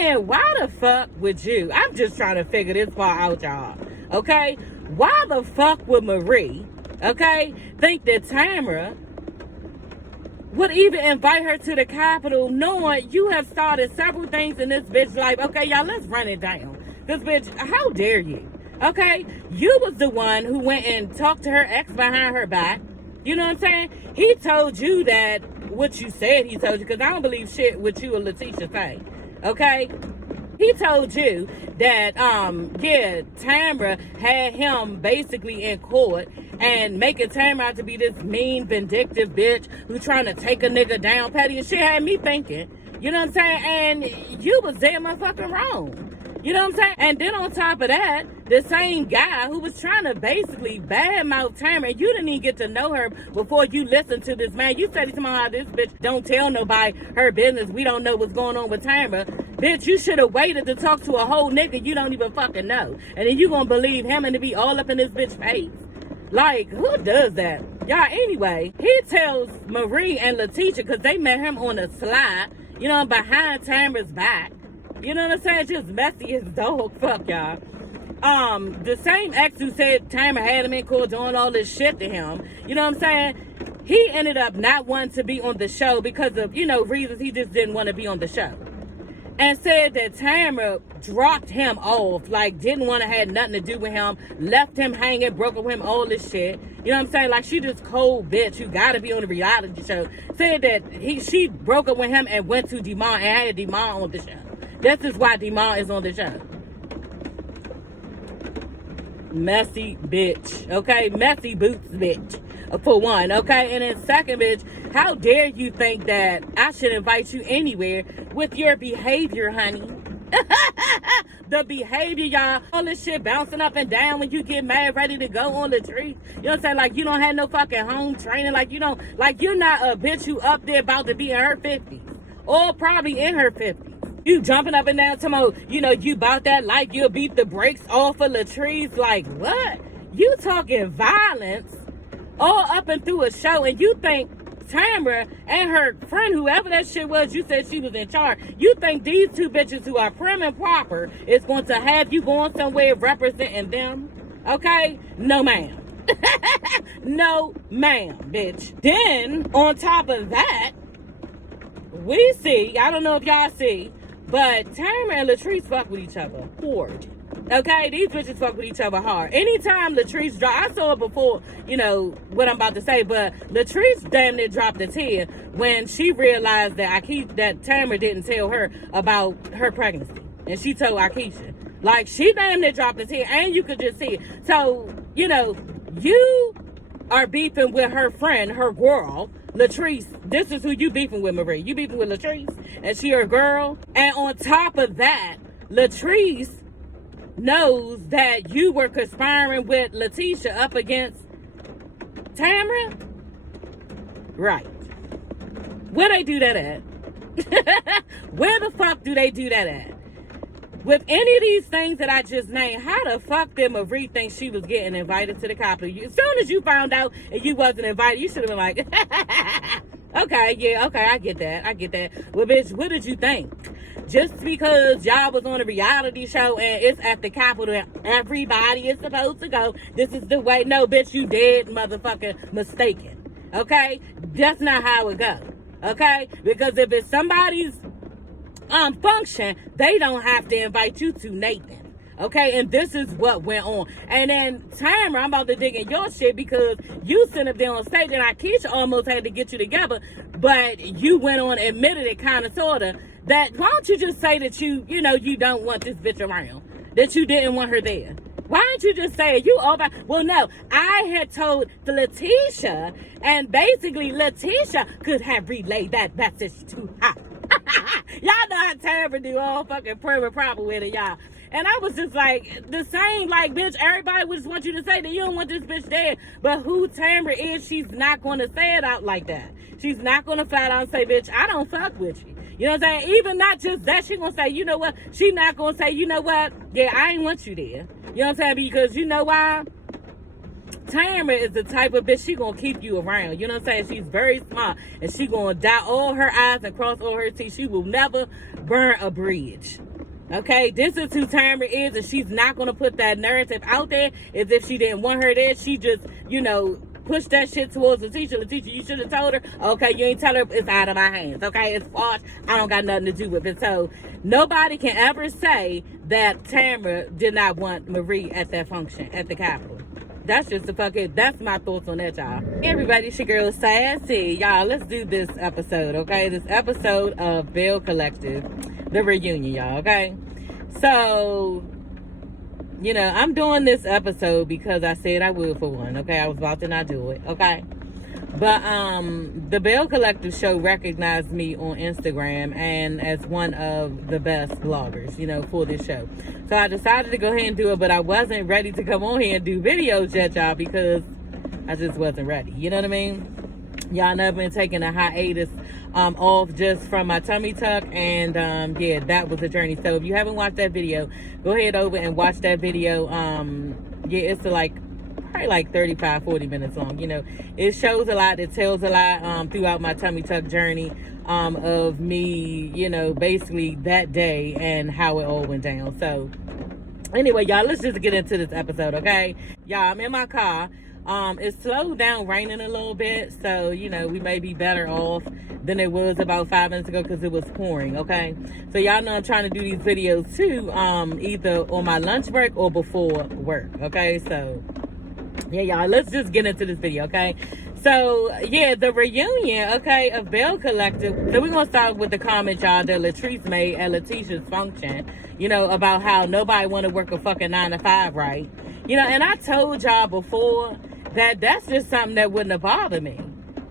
then why the fuck would you, I'm just trying to figure this part out, y'all, okay? Why the fuck would Marie, okay, think that Tamara would even invite her to the Capitol, knowing you have started several things in this bitch life? Okay, y'all, let's run it down. This bitch, how dare you? Okay, you was the one who went and talked to her ex behind her back. You know what I'm saying? He told you that, what you said he told you, because I don't believe shit what you or Latecia say. Okay? He told you that, yeah, Tamara had him basically in court and making Tamara out to be this mean, vindictive bitch who trying to take a nigga down petty and shit. Had me thinking, you know what I'm saying? And you was damn motherfucking wrong. You know what I'm saying? And then on top of that, the same guy who was trying to basically badmouth Tamara, and you didn't even get to know her before you listened to this man. You said to me how this bitch don't tell nobody her business. We don't know what's going on with Tamara. Bitch, you should have waited to talk to a whole nigga you don't even fucking know. And then you gonna believe him and to be all up in this bitch face. Like, who does that? Y'all, anyway, he tells Marie and Latecia, because they met him on a slide, you know, behind Tamara's back. You know what I'm saying? Just messy as dog fuck, y'all. The same ex who said Tamara had him in court doing all this shit to him, you know what I'm saying? He ended up not wanting to be on the show because of, you know, reasons. He just didn't want to be on the show. And said that Tamara dropped him off, like didn't want to have nothing to do with him, left him hanging, broke up with him, all this shit. You know what I'm saying? Like, she this cold bitch who gotta be on a reality show. Said that she broke up with him and went to Demond and had Demond on the show. This is why Demond is on the show. Messy bitch, okay? Messy boots bitch, for one, okay? And then second, bitch, how dare you think that I should invite you anywhere with your behavior, honey? The behavior, y'all. All this shit bouncing up and down when you get mad, ready to go on the tree. You know what I'm saying? Like, you don't have no fucking home training. Like, you don't, like, you're not a bitch who up there about to be in her 50s. Or probably in her 50s. You jumping up and down tomorrow, you know, you about that like you'll beat the brakes off of Latrice. Like, what? You talking violence all up and through a show, and you think Tamara and her friend, whoever that shit was, you said she was in charge. You think these two bitches who are prim and proper is going to have you going somewhere representing them? Okay? No, ma'am. No, ma'am, bitch. Then, on top of that, we see, I don't know if y'all see, but Tamara and Latrice fuck with each other hard. Okay, these bitches fuck with each other hard. Anytime Latrice dropped, I saw it before, you know, what I'm about to say, but Latrice damn near dropped a tear when she realized that Tamara didn't tell her about her pregnancy. And she told Akeisha. Like, she damn near dropped a tear, and you could just see it. So, you know, you are beefing with her friend, her girl, Latrice. This is who you beefing with, Marie. You beefing with Latrice, and she her girl. And on top of that, Latrice knows that you were conspiring with Latecia up against Tamara. Right. Where they do that at? Where the fuck do they do that at? With any of these things that I just named, how the fuck did Marie think she was getting invited to the Capitol? As soon as you found out and you wasn't invited, you should have been like, okay, yeah, okay, I get that. Well, bitch, what did you think? Just because y'all was on a reality show and it's at the Capitol and everybody is supposed to go, this is the way. No, bitch, you dead motherfucking mistaken. Okay? That's not how it goes. Okay? Because if it's somebody's function, they don't have to invite you to Nathan. Okay? And this is what went on. And then Tamara, I'm about to dig in your shit because you sent up there on stage and Akeisha almost had to get you together, but you went on, admitted it kind of sorta, that why don't you just say that you know, you don't want this bitch around, that you didn't want her there. Why don't you just say it? You all about, well, no, I had told the Latecia, and basically Latecia could have relayed that message to her. Y'all know how Tamara do all fucking prim and proper with it, y'all. And I was just like, the same, like, bitch, everybody would just want you to say that you don't want this bitch dead. But who Tamara is, she's not going to say it out like that. She's not going to flat out say, bitch, I don't fuck with you. You know what I'm saying? Even not just that, she going to say, you know what? She not going to say, you know what? Yeah, I ain't want you there. You know what I'm saying? Because you know why? Tamara is the type of bitch, she gonna keep you around. You know what I'm saying? She's very smart, and she gonna dot all her I's and cross all her T's. She will never burn a bridge. Okay, this is who Tamara is, and she's not gonna put that narrative out there as if she didn't want her there. She just, you know, push that shit towards Latecia. Latecia, you should have told her. Okay, you ain't tell her, it's out of my hands. Okay, it's false. I don't got nothing to do with it. So nobody can ever say that Tamara did not want Marie at that function at the Capitol. That's just the fucking, that's my thoughts on that, y'all. Hey everybody, it's your girl Sassy. Y'all, let's do this episode, okay? This episode of BELLE Collective, the reunion, y'all, okay? So, you know, I'm doing this episode because I said I would for one, okay? I was about to not do it, okay? But the BELLE Collective show recognized me on Instagram and as one of the best bloggers, you know, for this show. So I decided to go ahead and do it, but I wasn't ready to come on here and do videos yet, y'all, because I just wasn't ready. You know what I mean? Y'all know I've been taking a hiatus off just from my tummy tuck, and yeah, that was a journey. So if you haven't watched that video, go ahead over and watch that video. Yeah, it's probably like 35-40 minutes long. You know, it shows a lot, it tells a lot throughout my tummy tuck journey of me, you know, basically that day and how it all went down. So anyway, y'all, let's just get into this episode, okay? Y'all, I'm in my car. It's slowed down raining a little bit, so, you know, we may be better off than it was about 5 minutes ago because it was pouring, okay? So y'all know I'm trying to do these videos too, either on my lunch break or before work, okay? So yeah, y'all, let's just get into this video, okay? So yeah, the reunion, okay, of BELLE Collective. So we're gonna start with the comment, y'all, that Latrice made at Leticia's function, you know, about how nobody want to work a fucking 9 to 5, right? You know, and I told y'all before that that's just something that wouldn't have bothered me.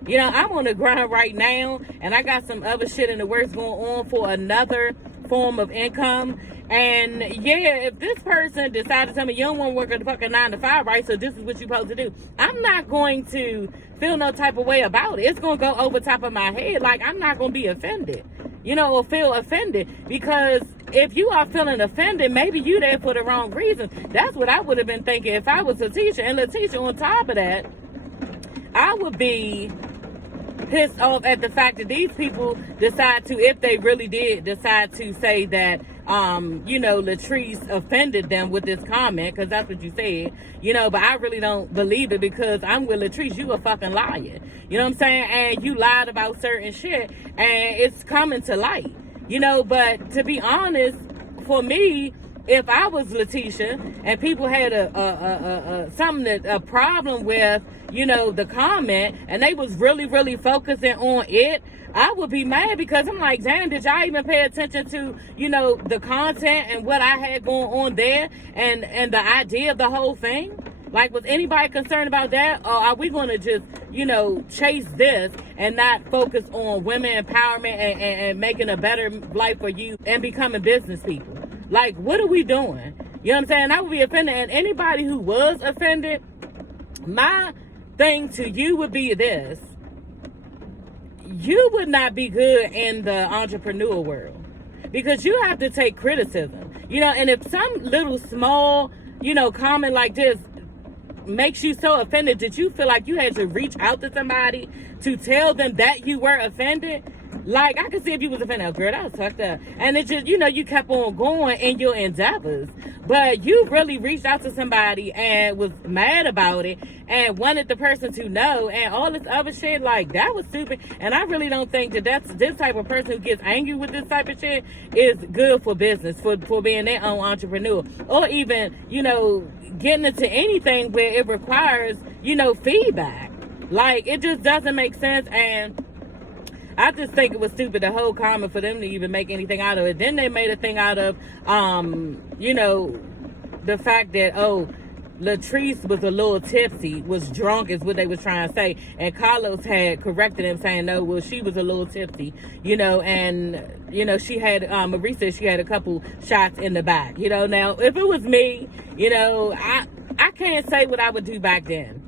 You know, I'm on the grind right now, and I got some other shit in the works going on for another form of income. And yeah, if this person decided to tell me you don't want to work at the fucking 9 to 5, right? So this is what you're supposed to do. I'm not going to feel no type of way about it. It's going to go over top of my head. Like, I'm not going to be offended, you know, or feel offended. Because if you are feeling offended, maybe you there for the wrong reason. That's what I would have been thinking if I was Latecia. And Latecia, on top of that, I would be pissed off at the fact that these people decide to, if they really did decide to say that, you know, Latrice offended them with this comment, because that's what you said, you know, but I really don't believe it, because I'm with Latrice. You a fucking liar. You know what I'm saying? And you lied about certain shit, and it's coming to light, you know. But to be honest, for me, if I was Latecia and people had a problem with, you know, the comment, and they was really focusing on it, I would be mad, because I'm like, damn, did y'all even pay attention to, you know, the content and what I had going on there, and the idea of the whole thing? Like, was anybody concerned about that? Or are we going to just, you know, chase this and not focus on women empowerment and making a better life for you and becoming business people? Like, what are we doing? You know what I'm saying? I would be offended. And anybody who was offended, my thing to you would be this: you would not be good in the entrepreneur world, because you have to take criticism, you know. And if some little small, you know, comment like this makes you so offended that you feel like you had to reach out to somebody to tell them that you were offended, like, I could see if you was offended, oh, girl, that was fucked up. And it just, you know, you kept on going in your endeavors. But you really reached out to somebody and was mad about it and wanted the person to know, and all this other shit. Like, that was stupid. And I really don't think that that's this type of person who gets angry with this type of shit is good for business, for being their own entrepreneur, or even, you know, getting into anything where it requires, you know, feedback. Like, it just doesn't make sense. And I just think it was stupid, the whole comment, for them to even make anything out of it. Then they made a thing out of, you know, the fact that, oh, Latrice was a little tipsy, was drunk, is what they was trying to say. And Carlos had corrected him, saying, no, well, she was a little tipsy, you know. And, you know, she had, Marie said she had a couple shots in the back, you know. Now, if it was me, you know, I can't say what I would do back then.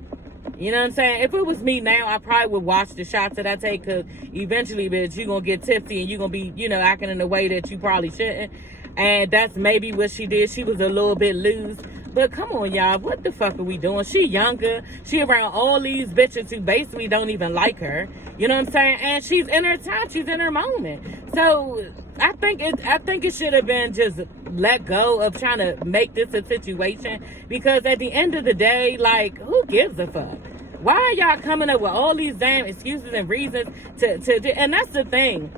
You know what I'm saying? If it was me now, I probably would watch the shots that I take, because eventually, bitch, you're going to get tipsy and you're going to be, you know, acting in a way that you probably shouldn't. And that's maybe what she did. She was a little bit loose. But come on, y'all, what the fuck are we doing? She younger. She around all these bitches who basically don't even like her. You know what I'm saying? And she's in her time. She's in her moment. So I think it should have been just let go of trying to make this a situation, because at the end of the day, like, who gives a fuck? Why are y'all coming up with all these damn excuses and reasons to and that's the thing.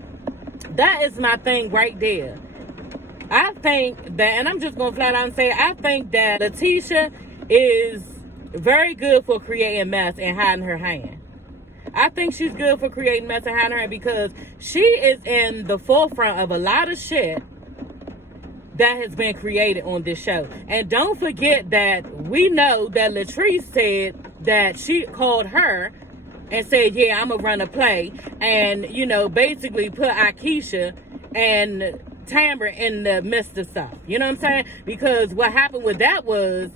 That is my thing right there. I think that, and I'm just going to flat out and say, I think that Latecia is very good for creating mess and hiding her hand. I think she's good for creating mess and hiding her hand, because she is in the forefront of a lot of shit that has been created on this show. And don't forget that we know that Latrice said that she called her and said, yeah, I'm going to run a play. And, you know, basically put Akeisha and Tamra in the midst of stuff. You know what I'm saying? Because what happened with that was,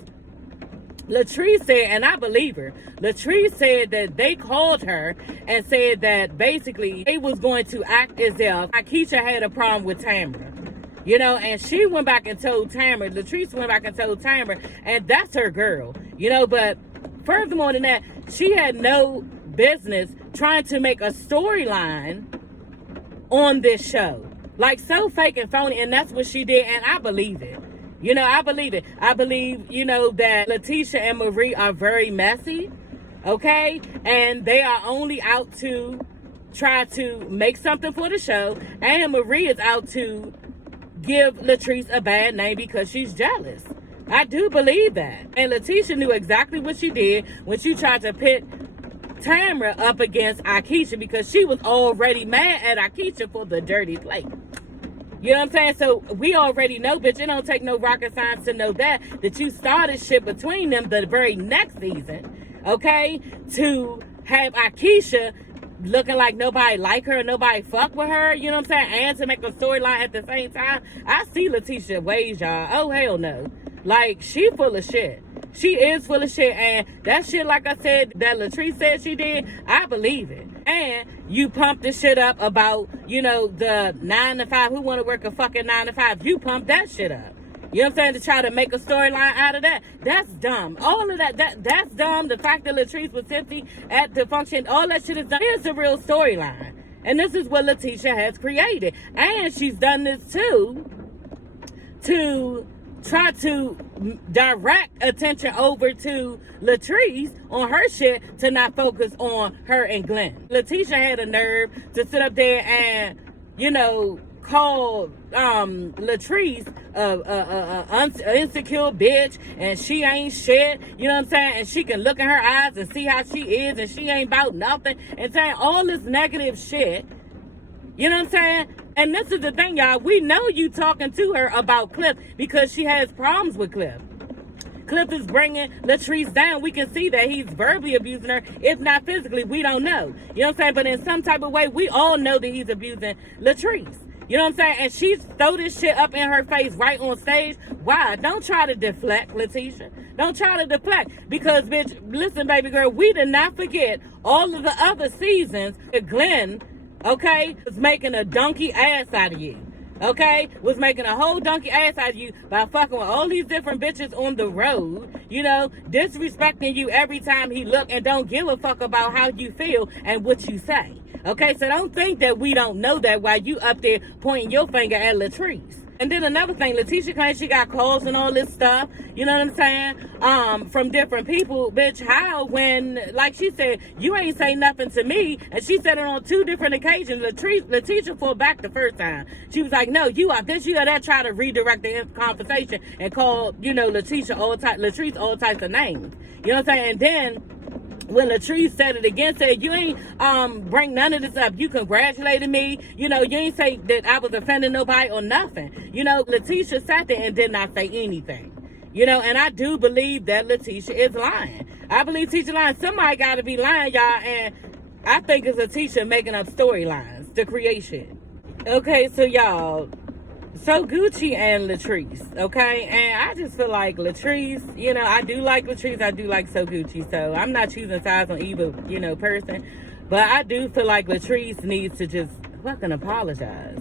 Latrice said, and I believe her, Latrice said that they called her and said that basically they was going to act as if Akeisha had a problem with Tamra. You know, and she went back and told Tamra, Latrice went back and told Tamra, and that's her girl. You know, but furthermore than that, she had no business trying to make a storyline on this show. Like, so fake and phony, and that's what she did, and I believe it. You know, I believe it. I believe, you know, that Latecia and Marie are very messy, okay? And they are only out to try to make something for the show, and Marie is out to give Latrice a bad name because she's jealous. I do believe that. And Latecia knew exactly what she did when she tried to pit Tamra up against Akeisha, because she was already mad at Akeisha for the dirty plate. You know what I'm saying? So we already know, bitch, it don't take no rocket science to know that you started shit between them the very next season, okay? To have Akeisha looking like nobody like her, nobody fuck with her, you know what I'm saying? And to make a storyline at the same time. I see Latecia ways, y'all. Oh, hell no. Like, she full of shit. She is full of shit, and that shit, like I said, that Latrice said she did, I believe it. And you pump the shit up about, you know, the 9 to 5, who want to work a fucking 9 to 5? You pump that shit up. You know what I'm saying? To try to make a storyline out of that. That's dumb. All of that's dumb. The fact that Latrice was tipsy at the function, all that shit is dumb. Here's the real storyline. And this is what Latecia has created. And she's done this too to try to direct attention over to Latrice on her shit, to not focus on her and Glenn. Latecia had a nerve to sit up there and, you know, call Latrice a insecure bitch, and she ain't shit, you know what I'm saying? And she can look in her eyes and see how she is, and she ain't about nothing, and saying all this negative shit. You know what I'm saying? And this is the thing, y'all. We know you talking to her about Cliff because she has problems with Cliff. Cliff is bringing Latrice down. We can see that he's verbally abusing her, if not physically. We don't know. You know what I'm saying? But in some type of way, we all know that he's abusing Latrice. You know what I'm saying? And she throw this shit up in her face right on stage. Why? Don't try to deflect, Latecia. Don't try to deflect. Because, bitch, listen, baby girl, we did not forget all of the other seasons that Glenn, okay, was making a donkey ass out of you. Okay? Was making a whole donkey ass out of you by fucking with all these different bitches on the road. You know, disrespecting you every time he look, and don't give a fuck about how you feel and what you say. Okay? So don't think that we don't know that while you up there pointing your finger at Latrice. And then another thing, Latecia claims she got calls and all this stuff, you know what I'm saying, from different people. Bitch, how, when, like she said, you ain't say nothing to me, and she said it on 2 different occasions. Latecia fought back the first time. She was like, no, you are this, you are that, try to redirect the conversation and call, you know, Latrice all types of names. You know what I'm saying? And then when Latrice said it again, said, you ain't bring none of this up. You congratulated me. You know, you ain't say that I was offending nobody or nothing. You know, Latecia sat there and did not say anything. You know, and I do believe that Latecia is lying. I believe Latecia lying. Somebody got to be lying, y'all. And I think it's Latecia making up storylines to create shit. Okay, so y'all, so Gucci and Latrice, okay? And I just feel like Latrice, you know, I do like Latrice, I do like So Gucci, so I'm not choosing sides on either, you know, person. But I do feel like Latrice needs to just fucking apologize.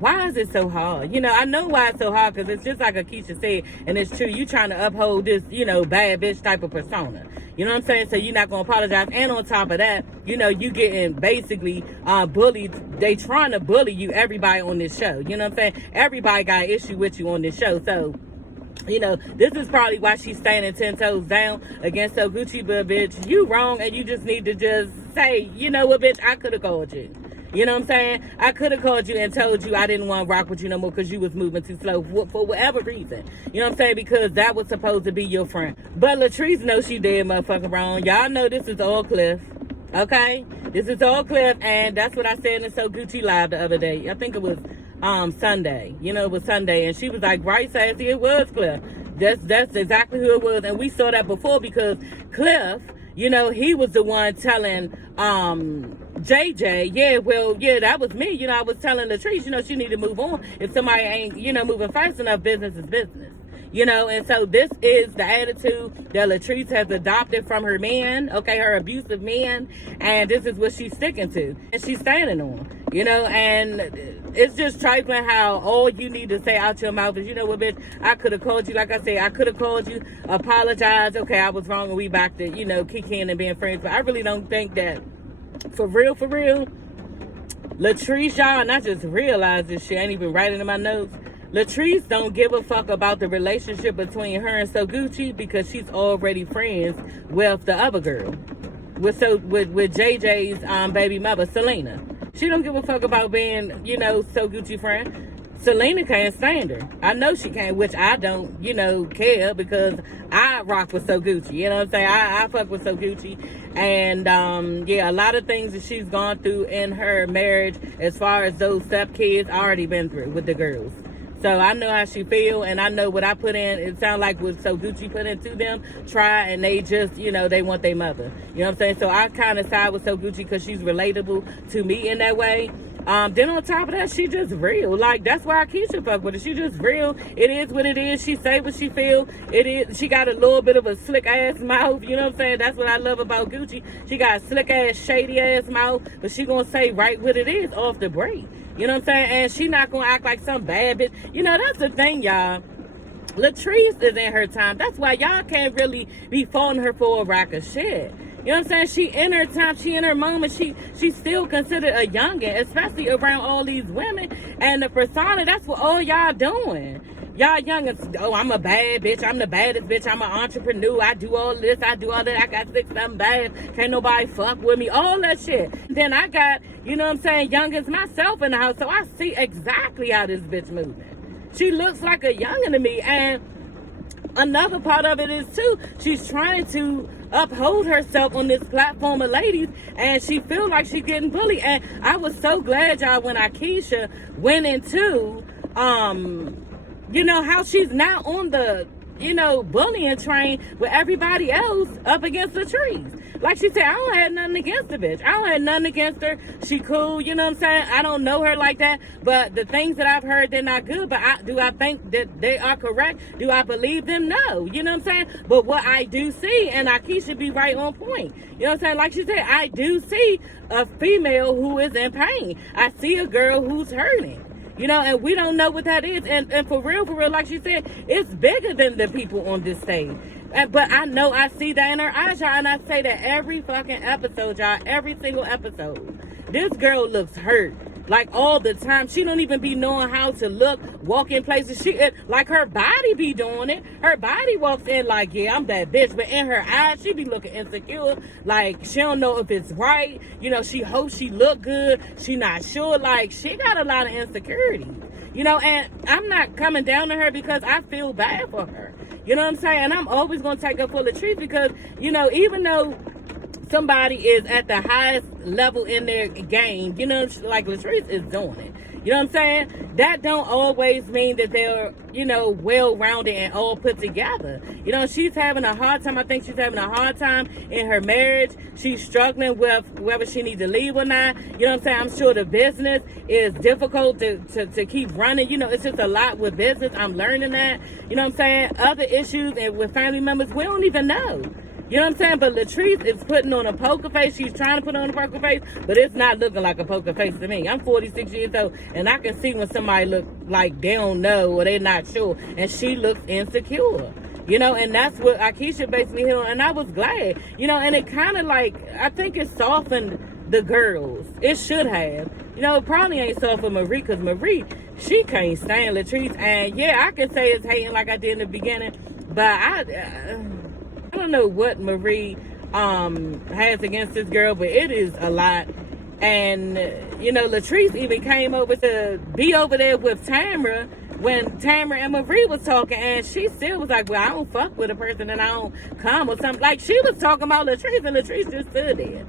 why is it so hard? You know, I know why it's so hard, because it's just like Akeisha said, and it's true. You trying to uphold this, you know, bad bitch type of persona. You know what I'm saying? So you're not going to apologize. And on top of that, you know, you getting basically bullied. They trying to bully you, everybody on this show. You know what I'm saying? Everybody got an issue with you on this show. So, you know, this is probably why she's standing 10 toes down against So Gucci. But, bitch, you wrong, and you just need to just say, you know what, bitch, I could have called you. You know what I'm saying? I could have called you and told you I didn't want to rock with you no more because you was moving too slow for whatever reason. You know what I'm saying? Because that was supposed to be your friend. But Latrice knows she did motherfucking wrong. Y'all know this is all Cliff. Okay? This is all Cliff, and that's what I said in So Gucci Live the other day. I think it was Sunday. You know, it was Sunday, and she was like, right, Sassy, it was Cliff. That's exactly who it was, and we saw that before because Cliff, you know, he was the one telling JJ, yeah, that was me. You know, I was telling Latrice, you know, she need to move on. If somebody ain't, you know, moving fast enough, business is business. You know, and so this is the attitude that Latrice has adopted from her man, okay, her abusive man, and this is what she's sticking to, and she's standing on, you know, and it's just trifling how all you need to say out your mouth is, you know what, bitch, I could have called you, like I said, I could have called you, apologize, okay, I was wrong, and we back to, you know, kicking and being friends, but I really don't think that, for real, Latrice, y'all, and I just realized this shit, I ain't even writing in my notes. Latrice don't give a fuck about the relationship between her and So Gucci because she's already friends with the other girl, with JJ's baby mother, Selena. She don't give a fuck about being, you know, So Gucci friend. Selena can't stand her. I know she can't, which I don't, you know, care because I rock with So Gucci. You know what I'm saying? I fuck with So Gucci. And, yeah, a lot of things that she's gone through in her marriage as far as those stepkids already been through with the girls. So I know how she feel, and I know what I put in. It sounds like what So Gucci put into them, try, and they just, you know, they want their mother. You know what I'm saying? So I kind of side with So Gucci because she's relatable to me in that way. Then on top of that, she just real. Like, that's why Akeisha fuck with her. She just real. It is what it is. She say what she feel. It is. She got a little bit of a slick ass mouth. You know what I'm saying? That's what I love about Gucci. She got a slick ass, shady ass mouth, but she gonna say right what it is off the break. You know what I'm saying? And she not gonna act like some bad bitch. You know, that's the thing, y'all. Latrice is in her time. That's why y'all can't really be faulting her for a rack of shit. You know what I'm saying? She in her time, she in her moment, she's still considered a youngin', especially around all these women. And the persona, that's what all y'all doing. Y'all youngins, oh, I'm a bad bitch, I'm the baddest bitch, I'm an entrepreneur, I do all this, I do all that, I got 6 7 bags, can't nobody fuck with me, all that shit. Then I got, you know what I'm saying, youngins myself in the house, so I see exactly how this bitch moving. She looks like a youngin' to me, and another part of it is too, she's trying to uphold herself on this platform of ladies, and she feel like she's getting bullied. And I was so glad, y'all, when Akeisha went into you know, how she's now on the, you know, bullying train with everybody else up against the trees. Like she said, I don't have nothing against the bitch. I don't have nothing against her. She cool, you know what I'm saying? I don't know her like that. But the things that I've heard, they're not good. But do I think that they are correct? Do I believe them? No. You know what I'm saying? But what I do see, and Akeisha be right on point. You know what I'm saying? Like she said, I do see a female who is in pain. I see a girl who's hurting. You know, and we don't know what that is. And for real, like she said, it's bigger than the people on this stage. But I know I see that in her eyes, y'all. And I say that every fucking episode, y'all. Every single episode. This girl looks hurt. Like, all the time. She don't even be knowing how to look, walk in places. Like, her body be doing it. Her body walks in like, yeah, I'm that bitch. But in her eyes, she be looking insecure. Like, she don't know if it's right. You know, she hopes she look good. She not sure. Like, she got a lot of insecurities. You know, and I'm not coming down to her because I feel bad for her. You know what I'm saying? And I'm always going to take her full of truth because, you know, even though somebody is at the highest level in their game, you know, like Latrice is doing it. You know what I'm saying? That don't always mean that they're, you know, well-rounded and all put together. You know, she's having a hard time. I think she's having a hard time in her marriage. She's struggling with whether she needs to leave or not. You know what I'm saying? I'm sure the business is difficult to keep running. You know, it's just a lot with business. I'm learning that. You know what I'm saying? Other issues and with family members, we don't even know. You know what I'm saying? But Latrice is putting on a poker face. She's trying to put on a poker face, but it's not looking like a poker face to me. I'm 46 years old, and I can see when somebody look like they don't know or they're not sure, and she looks insecure. You know, and that's what Akeisha basically hit on, and I was glad. You know, and it kind of like, I think it softened the girls. It should have. You know, it probably ain't softened Marie, because Marie, she can't stand Latrice. And yeah, I can say it's hating like I did in the beginning, but I don't know what Marie has against this girl, but it is a lot. And you know, Latrice even came over to be over there with Tamara when Tamara and Marie was talking, and she still was like, well, I don't fuck with a person and I don't come or something. Like, she was talking about Latrice, and Latrice just stood there.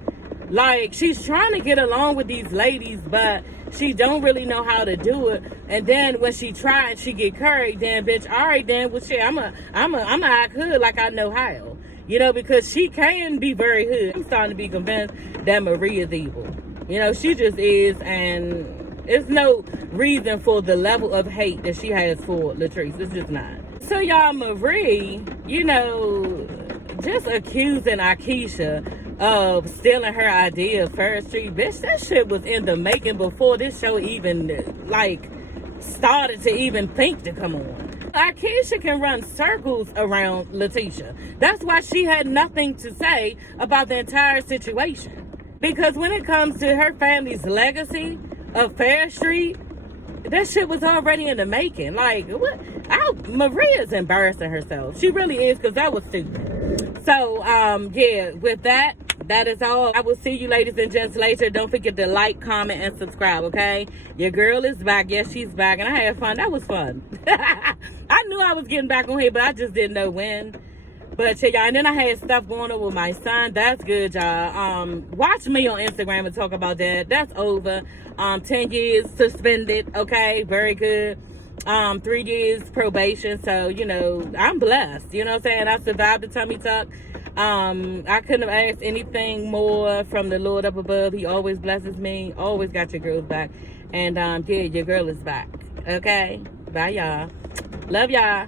Like, she's trying to get along with these ladies, but she don't really know how to do it. And then when she tried, she get carried. Then, bitch, all right, then, well, shit, I'm a act hood like I know how. You know, because she can be very hood. I'm starting to be convinced that Marie is evil. You know, she just is, and there's no reason for the level of hate that she has for Latrice. It's just not. So, y'all, Marie, you know, just accusing Akeisha of stealing her idea of First Street. Bitch, that shit was in the making before this show even, like, started to even think to come on. Akeisha can run circles around Latecia. That's why she had nothing to say about the entire situation. Because when it comes to her family's legacy of Fair Street, that shit was already in the making. Like, what? Maria's embarrassing herself. She really is, because that was stupid. So, yeah, with that, that is all. I will see you ladies and gents later. Don't forget to like, comment, and subscribe, okay? Your girl is back. Yes, she's back, and I had fun. That was fun. I knew I was getting back on here, but I just didn't know when. But yeah, y'all, and then I had stuff going on with my son. That's good, y'all. Watch me on Instagram and talk about that. That's over. 10 years suspended, okay? Very good. 3 years probation. So, you know, I'm blessed. You know what I'm saying? I survived the tummy tuck. I couldn't have asked anything more from the Lord up above. He always blesses me. Always got your girls back. And yeah, your girl is back. Okay? Bye, y'all. Love y'all.